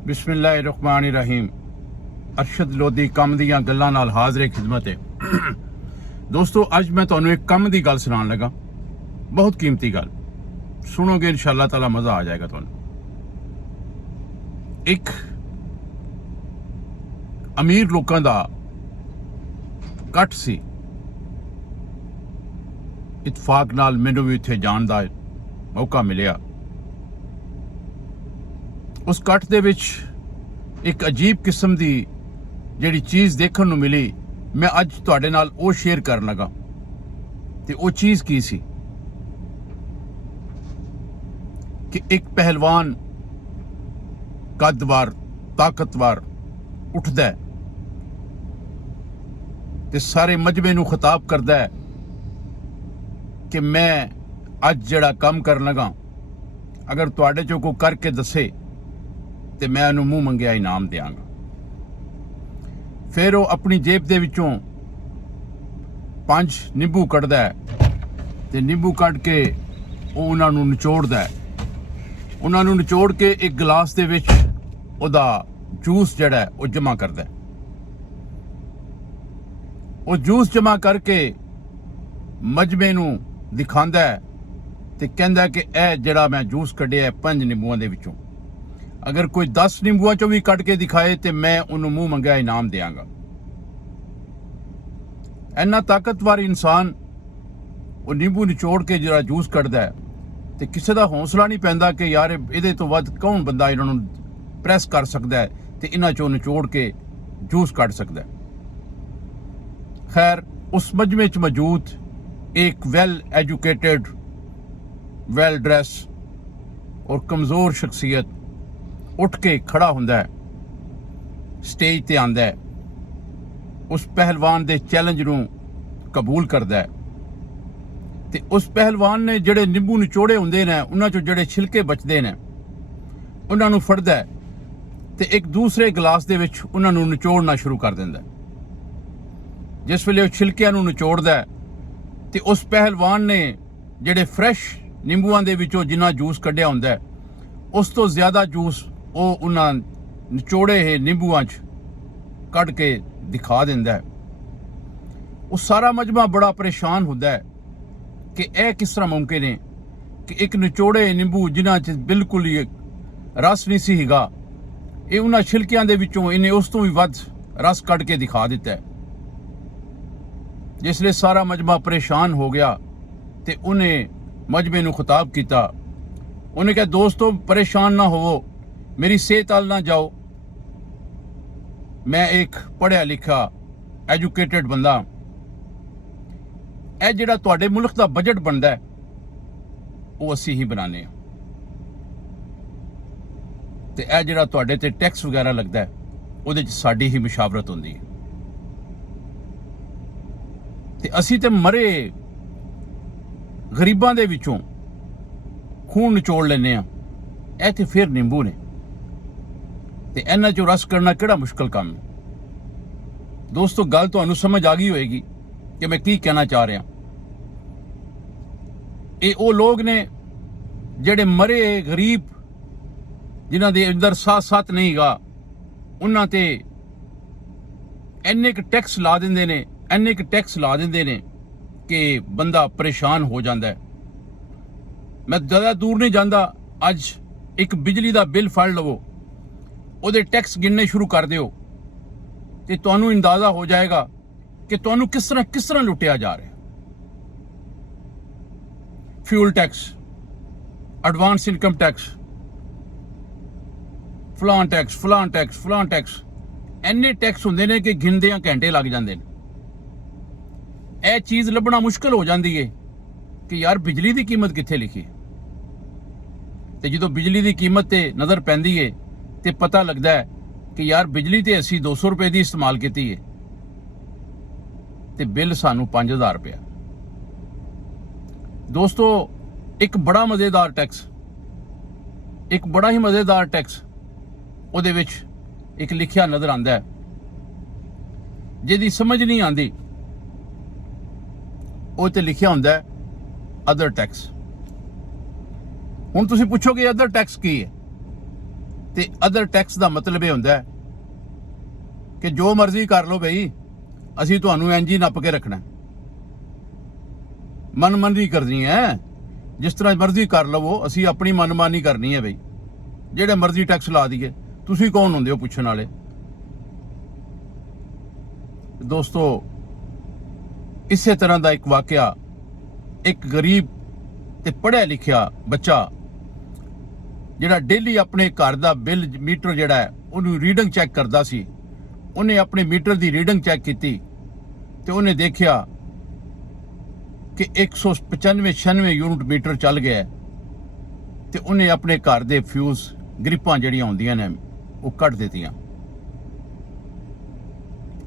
बिस्मिल्लाहिर्रहमानिर्रहीम। अरशद लोधी कम दीयां गल्लां नाल हाज़िर खिदमत है। दोस्तों अज मैं तुहानूं एक कम दी गल सुनान लगा, बहुत कीमती गल। सुनोगे इंशाअल्लाह ताला मज़ा आ जाएगा तुहानूं। एक अमीर लोकां दा कट सी, इतफाक नाल मैनूं भी उत्थे जाण दा मौका मिलिया। उस कट दे विच एक अजीब किस्म दी जिहड़ी चीज़ देखण नूं मिली, मैं अज तुहाडे नाल वो शेयर करन लगा। ते वो चीज़ की सी कि एक पहलवान कदवार ताकतवर उठदा है ते सारे मजमे नूं खिताब करदा है कि मैं अज जिहड़ा काम करन लगा, अगर तुहाडे चों कोई करके दसे ते मैं उन्होंने मूँह मंगिया इनाम देंगा। फिर वो अपनी जेब दे विचों 5 नींबू कढ़दा है ते नींबू कढ़ के वो उन्होंने निचोड़दा है। उन्होंने निचोड़ के एक गिलास दे विच उहदा जूस जिहड़ा है वो जमा करदा है। वो जूस जमा करके मजमे नूं दिखांदा है ते कहंदा है कि यह जिहड़ा मैं जूस कढ़िया है 5 नींबूआं दे विचों, अगर कोई 10 नींबूआं चों भी कट के दिखाए तो मैं उन्होंने मूँह मंगिया इनाम देंगा। इन्ना ताकतवर इंसान वो नींबू निचोड़ के जरा जूस कढ़दा है तो किसी का हौसला नहीं पैंदा कि यार इहदे तो वध कौन बंदा इन्हों प्रैस कर सकता है तो इन्हां चों निचोड़ के जूस कढ़ सकता है। खैर उस मजमे च मौजूद एक वेल एजुकेटेड, वेल ड्रेस और कमज़ोर शख्सियत उठ के खड़ा हुंदा है, स्टेज ते आंदा है, उस पहलवान दे चैलेंज नूं कबूल करदा है ते उस पहलवान ने जिहड़े नींबू निचोड़े हुंदे ने उन्हां चों जिहड़े छिलके बचदे ने उन्हां नूं फड़दा है ते एक दूसरे गिलास दे विच उन्हां नूं निचोड़ना शुरू कर दिंदा है। जिस वेले उह छिलकिआं नूं निचोड़दा है ते उस पहलवान ने जिहड़े फ्रैश नींबूआं दे विचों जिन्ना जूस कढ़िया हुंदा है उस तो ज़्यादा जूस वो उन्हां निचोड़े है नींबूआं च कढ़ के दिखा दिंदा है। वो सारा मजमा बड़ा परेशान होंदा है कि यह किस तरह मुमकिन है कि एक निचोड़े नींबू जिन्हां च बिल्कुल ही रस नहीं सी हिगा, ये उन्हां छिलकियां दे विचों इन्हें उस तो भी वध रस कढ़ के दिखा दिता है। जिसले सारा मजमा परेशान हो गया तो उन्हें मजमे नूं खिताब किया। उन्हें कहा दोस्तों परेशान ना होवो, मेरी सेहत अल ना जाओ, मैं एक पढ़िया लिखा एजुकेटेड बंदा, यह जिहड़ा तुहाडे मुल्क का बजट बनता है वो असी ही बनाने ते यह जिहड़ा तुहाडे ते टैक्स वगैरह लगता है उहदे च साडी ही मुशावरत होंदी है ते असी ते मरे गरीबां दे विचों खून निचोड़ लेने आ। यह ते फिर नींबू ने ते इन्हां चों रस करना किहड़ा मुश्किल काम है। दोस्तों गल तुहानूं समझ आ गई होएगी कि मैं की कहना चाह रहा। ये वो लोग ने जिहड़े मरे गरीब जिन्हां दे अंदर साथ नहीं गा, उन्हां ते इन्ने क टैक्स ला दिंदे ने, इन्ने क टैक्स ला दिंदे ने कि बंदा परेशान हो जाता है। मैं ज़्यादा दूर नहीं जाता, अज एक बिजली का बिल फड़ लवो, उहदे टैक्स गिनने शुरू कर दिओ ते तुहानूं अंदाज़ा हो जाएगा कि तुहानूं किस तरह लुटिया जा रहा है। Fuel tax, advance income tax, फलां टैक्स, इन्ने टैक्स होंदे ने कि गिनदियां घंटे लग जाते हैं। यह चीज़ लभना मुश्किल हो जाती है कि यार बिजली की कीमत कित्थे लिखी है। तो जो बिजली की कीमत ते नज़र पैंदी है तो पता लगता है कि यार बिजली तो असी 200 रुपए की इस्तेमाल की है तो बिल सानू 5000 रुपया। दोस्तों एक बड़ा मज़ेदार टैक्स, एक बड़ा ही मज़ेदार टैक्स उहदे विच एक लिखिया नज़र आंदा है, जिहदी समझ नहीं आती। वो तो लिखिया हुंदा है अदर टैक्स। हुण तुसीं पुछोगे अदर टैक्स की है, ਤੇ ਅਦਰ ਟੈਕਸ ਦਾ ਮਤਲਬ ਇਹ ਹੁੰਦਾ ਹੈ ਕਿ ਜੋ ਮਰਜ਼ੀ ਕਰ ਲਓ ਬਈ, ਅਸੀਂ ਤੁਹਾਨੂੰ ਇੰਜ ਹੀ ਨੱਪ ਕੇ ਰੱਖਣਾ, ਮਨਮਾਨੀ ਕਰਨੀ ਹੈ, ਜਿਸ ਤਰ੍ਹਾਂ ਮਰਜ਼ੀ ਕਰ ਲਵੋ, ਅਸੀਂ ਆਪਣੀ ਮਨਮਾਨੀ ਕਰਨੀ ਹੈ ਬਈ, ਜਿਹੜੇ ਮਰਜ਼ੀ ਟੈਕਸ ਲਾ ਦਈਏ। ਤੁਸੀਂ ਕੌਣ ਹੁੰਦੇ ਹੋ ਪੁੱਛਣ ਵਾਲੇ? ਦੋਸਤੋ, ਇਸੇ ਤਰ੍ਹਾਂ ਦਾ ਇੱਕ ਵਾਕਿਆ, ਇੱਕ ਗਰੀਬ ਤੇ ਪੜ੍ਹਿਆ ਲਿਖਿਆ ਬੱਚਾ ਜਿਹੜਾ ਡੇਲੀ ਆਪਣੇ ਘਰ ਦਾ ਬਿੱਲ ਮੀਟਰ ਜਿਹੜਾ ਹੈ ਉਹਨੂੰ ਰੀਡਿੰਗ ਚੈੱਕ ਕਰਦਾ ਸੀ, ਉਹਨੇ ਆਪਣੇ ਮੀਟਰ ਦੀ ਰੀਡਿੰਗ ਚੈੱਕ ਕੀਤੀ ਤੇ ਉਹਨੇ ਦੇਖਿਆ ਕਿ 195-96 ਯੂਨਿਟ ਮੀਟਰ ਚੱਲ ਗਿਆ ਤੇ ਉਹਨੇ ਆਪਣੇ ਘਰ ਦੇ ਫਿਊਜ਼ ਗ੍ਰਿਪਾਂ ਜਿਹੜੀਆਂ ਹੁੰਦੀਆਂ ਨੇ ਉਹ ਕੱਢ ਦਿੱਤੀਆਂ।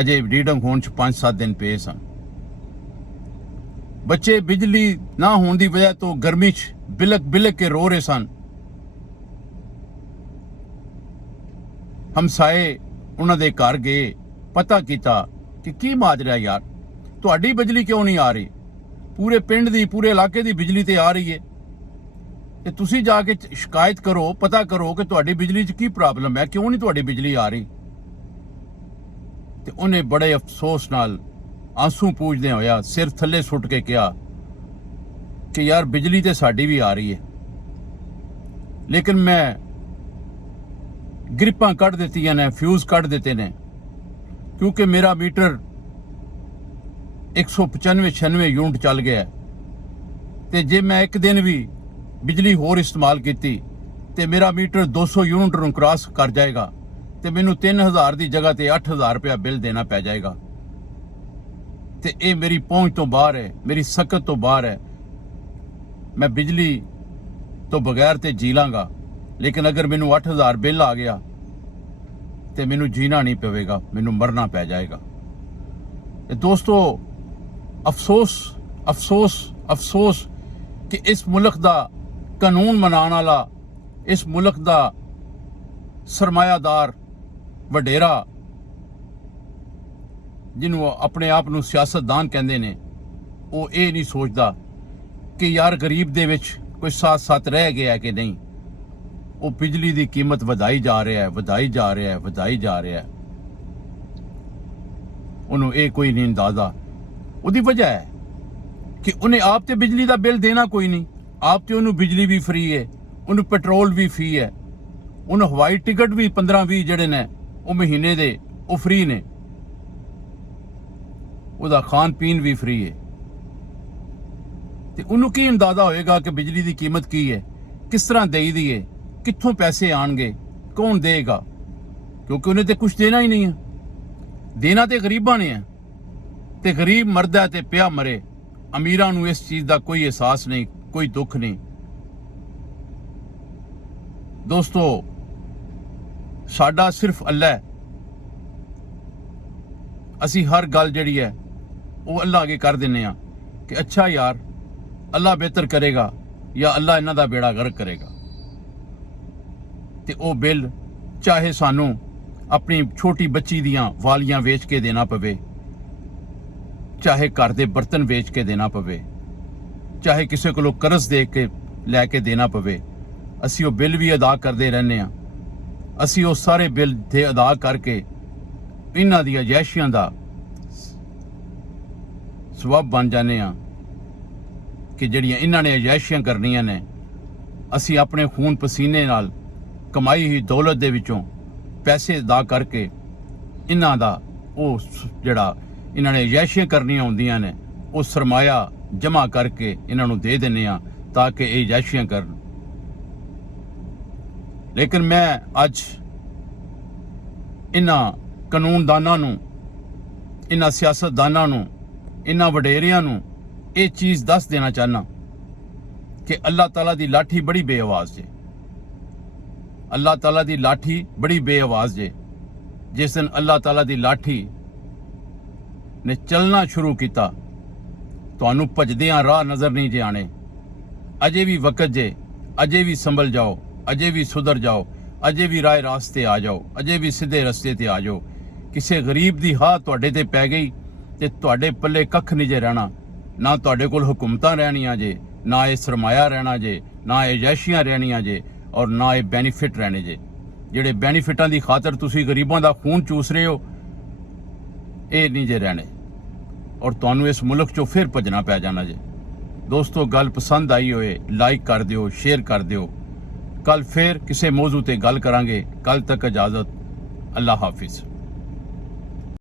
ਅਜੇ ਰੀਡਿੰਗ ਹੋਣ 'ਚ 5-7 ਦਿਨ ਪਏ ਸਨ। ਬੱਚੇ ਬਿਜਲੀ ਨਾ ਹੋਣ ਦੀ ਵਜ੍ਹਾ ਤੋਂ ਗਰਮੀ 'ਚ ਬਿਲਕ ਕੇ ਰੋ ਰਹੇ ਸਨ। ਹਮਸਾਏ ਉਹਨਾਂ ਦੇ ਘਰ ਗਏ, ਪਤਾ ਕੀਤਾ ਕਿ ਕੀ ਮਾਜਰਾ ਯਾਰ, ਤੁਹਾਡੀ ਬਿਜਲੀ ਕਿਉਂ ਨਹੀਂ ਆ ਰਹੀ? ਪੂਰੇ ਪਿੰਡ ਦੀ, ਪੂਰੇ ਇਲਾਕੇ ਦੀ ਬਿਜਲੀ ਤੇ ਆ ਰਹੀ ਹੈ ਤੇ ਤੁਸੀਂ ਜਾ ਕੇ ਸ਼ਿਕਾਇਤ ਕਰੋ, ਪਤਾ ਕਰੋ ਕਿ ਤੁਹਾਡੀ ਬਿਜਲੀ 'ਚ ਕੀ ਪ੍ਰੋਬਲਮ ਹੈ, ਕਿਉਂ ਨਹੀਂ ਤੁਹਾਡੀ ਬਿਜਲੀ ਆ ਰਹੀ। ਤੇ ਉਹਨੇ ਬੜੇ ਅਫਸੋਸ ਨਾਲ ਆਂਸੂ ਪੂੰਝਦੇ ਹੋਇਆ ਸਿਰ ਥੱਲੇ ਸੁੱਟ ਕੇ ਕਿਹਾ ਕਿ ਯਾਰ ਬਿਜਲੀ ਤੇ ਸਾਡੀ ਵੀ ਆ ਰਹੀ ਹੈ, ਲੇਕਿਨ ਮੈਂ ਗ੍ਰਿਪਾਂ ਕੱਢ ਦਿੱਤੀਆਂ ਨੇ, ਫਿਊਜ਼ ਕੱਢ ਦਿੱਤੇ ਨੇ, ਕਿਉਂਕਿ ਮੇਰਾ ਮੀਟਰ 195-96 ਯੂਨਿਟ ਚੱਲ ਗਿਆ ਤੇ ਜੇ ਮੈਂ ਇੱਕ ਦਿਨ ਵੀ ਬਿਜਲੀ ਹੋਰ ਇਸਤੇਮਾਲ ਕੀਤੀ ਤੇ ਮੇਰਾ ਮੀਟਰ 200 ਯੂਨਿਟ ਨੂੰ ਕ੍ਰਾਸ ਕਰ ਜਾਏਗਾ ਤੇ ਮੈਨੂੰ 3000 ਦੀ ਜਗ੍ਹਾ ਤੇ 8000 ਰੁਪਇਆ ਬਿੱਲ ਦੇਣਾ ਪੈ ਜਾਏਗਾ ਤੇ ਇਹ ਮੇਰੀ ਪਹੁੰਚ ਤੋਂ ਬਾਹਰ ਹੈ, ਮੇਰੀ ਸਕਤ ਤੋਂ ਬਾਹਰ ਹੈ। ਮੈਂ ਬਿਜਲੀ ਤੋਂ ਬਗੈਰ ਤੇ ਜੀ ਲਾਂਗਾ, ਲੇਕਿਨ ਅਗਰ ਮੈਨੂੰ 8000 ਬਿੱਲ ਆ ਗਿਆ ਤੇ ਮੈਨੂੰ ਜੀਣਾ ਨਹੀਂ ਪਵੇਗਾ, ਮੈਨੂੰ ਮਰਨਾ ਪੈ ਜਾਏਗਾ। ਤੇ ਦੋਸਤੋ, ਅਫਸੋਸ ਅਫਸੋਸ ਅਫਸੋਸ ਕਿ ਇਸ ਮੁਲਕ ਦਾ ਕਾਨੂੰਨ ਮਨਾਉਣ ਵਾਲਾ, ਇਸ ਮੁਲਕ ਦਾ ਸਰਮਾਇਆਦਾਰ ਵਡੇਰਾ, ਜਿਹਨੂੰ ਆਪਣੇ ਆਪ ਨੂੰ ਸਿਆਸਤਦਾਨ ਕਹਿੰਦੇ ਨੇ, ਉਹ ਇਹ ਨਹੀਂ ਸੋਚਦਾ ਕਿ ਯਾਰ ਗਰੀਬ ਦੇ ਵਿੱਚ ਕੋਈ ਸਾਥ ਸਾਥ ਰਹਿ ਗਿਆ ਕਿ ਨਹੀਂ। ਉਹ ਬਿਜਲੀ ਦੀ ਕੀਮਤ ਵਧਾਈ ਜਾ ਰਿਹਾ ਹੈ, ਵਧਾਈ ਜਾ ਰਿਹਾ ਹੈ, ਵਧਾਈ ਜਾ ਰਿਹਾ ਹੈ। ਉਹਨੂੰ ਇਹ ਕੋਈ ਨਹੀਂ ਅੰਦਾਜ਼ਾ। ਉਹਦੀ ਵਜ੍ਹਾ ਹੈ ਕਿ ਉਹਨੇ ਆਪ ਤੇ ਬਿਜਲੀ ਦਾ ਬਿੱਲ ਦੇਣਾ ਕੋਈ ਨਹੀਂ, ਆਪ ਤੇ ਉਹਨੂੰ ਬਿਜਲੀ ਵੀ ਫ੍ਰੀ ਹੈ, ਉਹਨੂੰ ਪੈਟਰੋਲ ਵੀ ਫ੍ਰੀ ਹੈ, ਉਹਨੂੰ ਹਵਾਈ ਟਿਕਟ ਵੀ 15-20 ਜਿਹੜੇ ਨੇ ਉਹ ਮਹੀਨੇ ਦੇ ਉਹ ਫ੍ਰੀ ਨੇ, ਉਹਦਾ ਖਾਣ ਪੀਣ ਵੀ ਫ੍ਰੀ ਹੈ। ਤੇ ਉਹਨੂੰ ਕੀ ਅੰਦਾਜ਼ਾ ਹੋਏਗਾ ਕਿ ਬਿਜਲੀ ਦੀ ਕੀਮਤ ਕੀ ਹੈ, ਕਿਸ ਤਰ੍ਹਾਂ ਦੇਈ ਦੀ ਹੈ, ਕਿੱਥੋਂ ਪੈਸੇ ਆਣਗੇ, ਕੌਣ ਦੇਗਾ? ਕਿਉਂਕਿ ਉਹਨੇ ਤੇ ਕੁਝ ਦੇਣਾ ਹੀ ਨਹੀਂ ਹੈ। ਦੇਣਾ ਤੇ ਗਰੀਬਾਂ ਨੇ ਹੈ ਤੇ ਗਰੀਬ ਮਰਦਾ ਤੇ ਪਿਆ ਮਰੇ। ਅਮੀਰਾਂ ਨੂੰ ਇਸ ਚੀਜ਼ ਦਾ ਕੋਈ ਅਹਿਸਾਸ ਨਹੀਂ, ਕੋਈ ਦੁੱਖ ਨਹੀਂ। ਦੋਸਤੋ, ਸਾਡਾ ਸਿਰਫ ਅੱਲਾ ਹੈ। ਅਸੀਂ ਹਰ ਗੱਲ ਜਿਹੜੀ ਹੈ ਉਹ ਅੱਲਾ ਅੱਗੇ ਕਰ ਦਿੰਨੇ ਆ ਕਿ ਅੱਛਾ ਯਾਰ, ਅੱਲਾ ਬਿਹਤਰ ਕਰੇਗਾ ਜਾਂ ਅੱਲਾ ਇਹਨਾਂ ਦਾ ਬੇੜਾ ਗਰਕ ਕਰੇਗਾ। ਤੇ ਉਹ ਬਿੱਲ ਚਾਹੇ ਸਾਨੂੰ ਆਪਣੀ ਛੋਟੀ ਬੱਚੀ ਦੀਆਂ ਵਾਲੀਆਂ ਵੇਚ ਕੇ ਦੇਣਾ ਪਵੇ, ਚਾਹੇ ਘਰ ਦੇ ਬਰਤਨ ਵੇਚ ਕੇ ਦੇਣਾ ਪਵੇ, ਚਾਹੇ ਕਿਸੇ ਕੋਲੋਂ ਕਰਜ਼ ਦੇ ਕੇ ਲੈ ਕੇ ਦੇਣਾ ਪਵੇ, ਅਸੀਂ ਉਹ ਬਿੱਲ ਵੀ ਅਦਾ ਕਰਦੇ ਰਹਿੰਦੇ ਹਾਂ। ਅਸੀਂ ਉਹ ਸਾਰੇ ਬਿੱਲ ਦੇ ਅਦਾ ਕਰਕੇ ਇਹਨਾਂ ਦੀਆਂ ਅਯਾਸ਼ੀਆਂ ਦਾ ਸਬਬ ਬਣ ਜਾਂਦੇ ਹਾਂ ਕਿ ਜਿਹੜੀਆਂ ਇਹਨਾਂ ਨੇ ਅਯਾਸ਼ੀਆਂ ਕਰਨੀਆਂ ਨੇ, ਅਸੀਂ ਆਪਣੇ ਖੂਨ ਪਸੀਨੇ ਨਾਲ ਕਮਾਈ ਹੋਈ ਦੌਲਤ ਦੇ ਵਿੱਚੋਂ ਪੈਸੇ ਅਦਾ ਕਰਕੇ ਇਹਨਾਂ ਦਾ ਉਹ ਜਿਹੜਾ ਇਹਨਾਂ ਨੇ ਅਯਾਸ਼ੀਆਂ ਕਰਨੀਆਂ ਹੁੰਦੀਆਂ ਨੇ ਉਹ ਸਰਮਾਇਆ ਜਮ੍ਹਾਂ ਕਰਕੇ ਇਹਨਾਂ ਨੂੰ ਦੇ ਦਿੰਦੇ ਹਾਂ ਤਾਂ ਕਿ ਇਹ ਅਯਾਸ਼ੀਆਂ ਕਰਨ। ਲੇਕਿਨ ਮੈਂ ਅੱਜ ਇਹਨਾਂ ਕਾਨੂੰਨਦਾਨਾਂ ਨੂੰ, ਇਹਨਾਂ ਸਿਆਸਤਦਾਨਾਂ ਨੂੰ, ਇਹਨਾਂ ਵਡੇਰਿਆਂ ਨੂੰ ਇਹ ਚੀਜ਼ ਦੱਸ ਦੇਣਾ ਚਾਹੁੰਦਾ ਕਿ ਅੱਲਾਹ ਤਾਲਾ ਦੀ ਲਾਠੀ ਬੜੀ ਬੇਆਵਾਜ਼ ਜੇ। ਅੱਲਾਹ ਤਾਲਾ ਦੀ ਲਾਠੀ ਬੜੀ ਬੇਆਵਾਜ਼ ਜੇ। ਜਿਸ ਦਿਨ ਅੱਲਾਹ ਤਾਲਾ ਦੀ ਲਾਠੀ ਨੇ ਚੱਲਣਾ ਸ਼ੁਰੂ ਕੀਤਾ, ਤੁਹਾਨੂੰ ਭਜਦਿਆਂ ਰਾਹ ਨਜ਼ਰ ਨਹੀਂ ਜੇ ਆਣੇ। ਅਜੇ ਵੀ ਵਕਤ ਜੇ, ਅਜੇ ਵੀ ਸੰਭਲ ਜਾਓ, ਅਜੇ ਵੀ ਸੁਧਰ ਜਾਓ, ਅਜੇ ਵੀ ਰਾਹ ਰਾਸਤੇ ਆ ਜਾਓ, ਅਜੇ ਵੀ ਸਿੱਧੇ ਰਸਤੇ ਤੇ ਆ ਜਾਓ। ਕਿਸੇ ਗਰੀਬ ਦੀ ਹਾਂ ਤੁਹਾਡੇ ਤੇ ਪੈ ਗਈ ਤੇ ਤੁਹਾਡੇ ਪੱਲੇ ਕੱਖ ਨਹੀਂ ਜੇ ਰਹਿਣਾ। ਨਾ ਤੁਹਾਡੇ ਕੋਲ ਹੁਕੂਮਤਾਂ ਰਹਿਣੀਆਂ ਜੇ, ਨਾ ਇਹ ਸਰਮਾਇਆ ਰਹਿਣਾ ਜੇ, ਨਾ ਇਹ ਅਯਾਸ਼ੀਆਂ ਰਹਿਣੀਆਂ ਜੇ, ਔਰ ਨਾ ਇਹ ਬੈਨੀਫਿਟ ਰਹਿਣੇ ਜੇ। ਜਿਹੜੇ ਬੈਨੀਫਿਟਾਂ ਦੀ ਖਾਤਰ ਤੁਸੀਂ ਗਰੀਬਾਂ ਦਾ ਖੂਨ ਚੂਸ ਰਹੇ ਹੋ, ਇਹ ਨਹੀਂ ਜੇ ਰਹਿਣੇ ਔਰ ਤੁਹਾਨੂੰ ਇਸ ਮੁਲਕ ਚੋਂ ਫਿਰ ਭੱਜਣਾ ਪੈ ਜਾਣਾ ਜੇ। ਦੋਸਤੋ, ਗੱਲ ਪਸੰਦ ਆਈ ਹੋਏ ਲਾਈਕ ਕਰ ਦਿਓ, ਸ਼ੇਅਰ ਕਰ ਦਿਓ। ਕੱਲ ਫਿਰ ਕਿਸੇ ਮੌਜੂ ਤੇ ਗੱਲ ਕਰਾਂਗੇ। ਕੱਲ ਤੱਕ ਇਜਾਜ਼ਤ। ਅੱਲਾ ਹਾਫਿਜ਼।